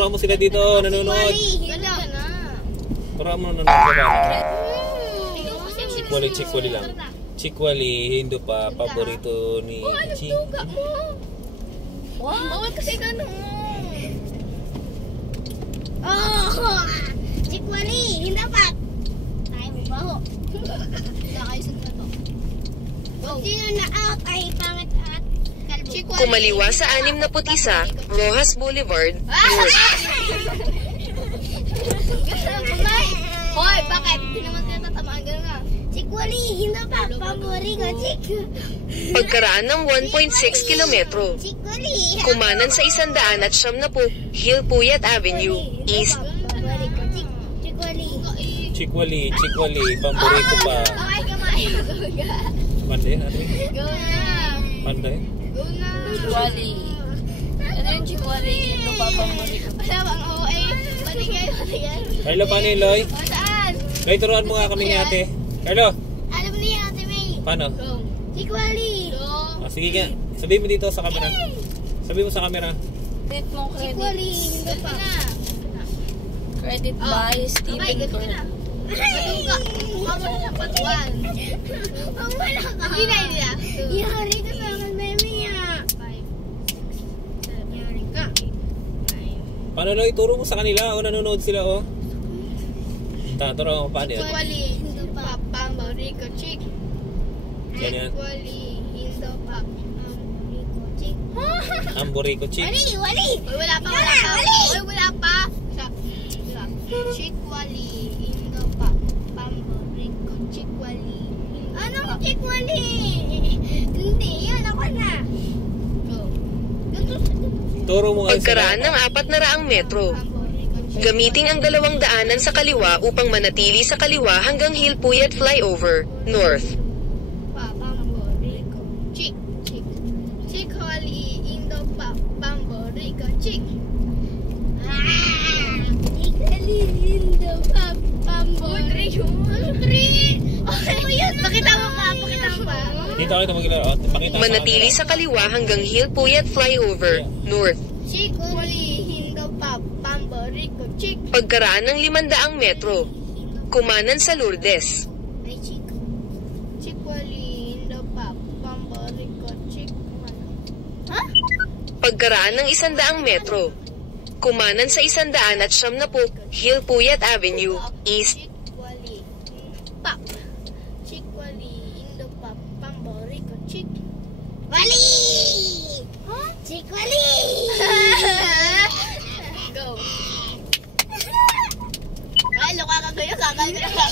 Turuan mo sila dito, nanonood. Ganda na. Turuan mo nanonood ka. Chikwali lang. Chikwali, hindi pa paborito ni Chi. Wow, bawal kasi ganun. Chikwali, hindi pa. Tayo mo ba ho? Nakaisip na to. Sino na out ay pangit at kalbo. Kumaliwa sa 61, Rojas Boulevard, North. Hoy, bakit? Hindi naman sila tatamaan. Ganun nga. Chikwali, hindi pa. Paborito, chik. Pagkaraan ng 1.6 kilometro, Chikwali. kumanan sa 170, Hilpuyat Avenue, East. Paborito, chikwali. Chikwali, paborito pa. Okay, kamain. Panday, ano? Go na. Panday? Go na. Chikwali. Ano yung chikwali? Ito pa bang Wala bang OA? Patigay. Carlo, paano yun, Loy? O, saan? Loy, turuan mo nga kami ni ate. Carlo, Alam niya, Ate May. paano? Go. Chikwali. Go. Sige nga, sabihin mo dito sa camera. Sabihin mo sa camera. Credit mo Chikwali, credit. hindi pa. Credit by Okay, Stephen ganun ka na. Kern. Ganun ka. Mukha mo na sa patuan. Ang wala ka. Hindi na, hindi na. Yari ka sa akin, Memi, ah. Yari ka. Paano, Loy? Turo mo sa kanila. O, nanonood sila, o. Turo mo, paano yun? Chikwali. Hindi pa. Pamboriko chick. Ganyan. Chikwali. Hindi pa. Pamboriko chick. Amboriko chick. Wali. Uy, wala pa. Wali. Uy, wala pa. Chikwali. Hindi pa. Pamboriko chikwali. Anong chikwali? Hindi, yan ako na. Go. Turo mo nga Pagkaraan ng 400 metro, Pamboriko chick. gamitin ang 2 daanan sa kaliwa upang manatili sa kaliwa hanggang Hilpuyat Flyover, North. Pamboriko chick. Chick. Chikwali. Hindi pa. Pamboriko chick. Chikwali, hindi pa. Pamboriko. Pakita mo pa. Pakita mo pa. Dito ako ito magkilala. O, pakita mo Manatili sa kaliwa hanggang Hilpuyat Flyover, North. Chikwali. Hindi pa. Pamboriko chick. Pagkaraan ng 500 metro, kumanan sa Lourdes. Ay, chico. Chikwali. Hindi pa. Pamboriko chick. Pagkaraan ng 100 metro, kumanan sa 170, Hilpuyat Avenue, East. Chikwali. Pa. Chikwali. Hindi pa. Pamboriko chick. Wali! Chikwali! Go. Ay, luka ka kayo. Kakal ka.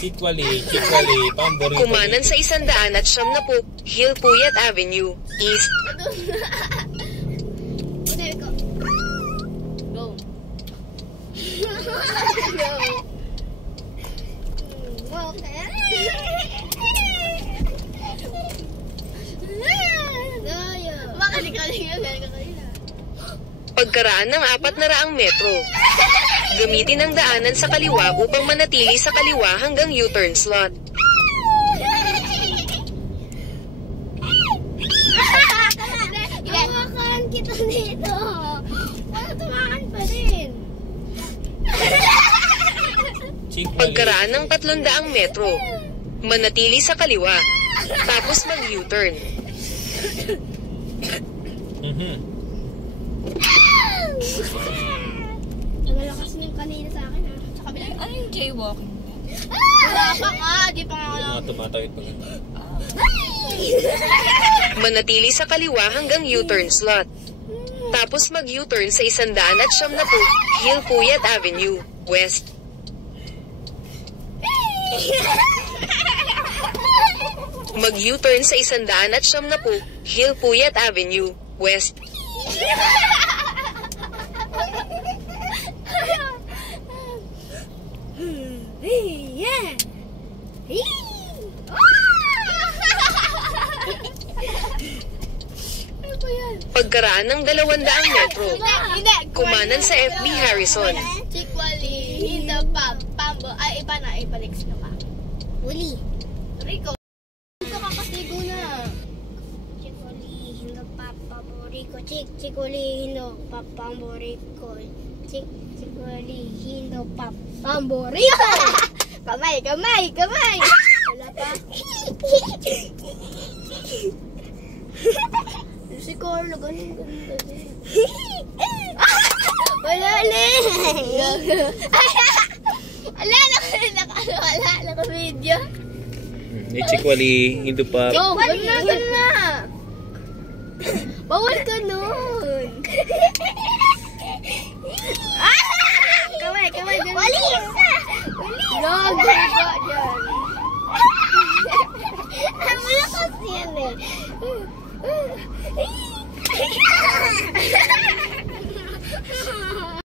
Chikwali, pamborito. Kumanan sa 170, Hilpuyat Avenue, East. Unahin ko. Go. Go. Pagkaraan ng 400 metro, gamitin ang daanan sa kaliwa upang manatili sa kaliwa hanggang U-turn slot. Tumakan kita dito. Ano tumakan pa rin? Chikwali. Pagkaraan ng 300 metro, manatili sa kaliwa, tapos mag-U-turn. Ang lakas ng kanina sa akin, ha? Sa kabila. Ano yung jaywalking? Wala pa nga. Di pa nga alam. Mga tumatawid pa. Manatili sa kaliwa hanggang U-turn slot. Tapos mag-U-turn sa 170, Hilpuyat Avenue, West. Mag-U-turn sa 170, Hilpuyat Avenue, West. Yeah! Ano ba yan? Pagkaraan ng 200 metro, Hindi. kumanan sa FB Harrison. Chikwali. Hindi pa. Pambo. Ay, iba na. Ibalik ka pa. Uli. Rico. Ito kakasigo na. Chikwali, hindi pa paborito Chikulihin papamboriko. Chikulihin papamboriko. Kamay. Wala pa. Si Carlo, ganun. Wala na. Wala na video. Ni Chikwali, hindi pa. Go, ganun na. Bawal ka nun. Kamay, ganun. Wali isa. Gago ka dyan. Ang malakas yan eh.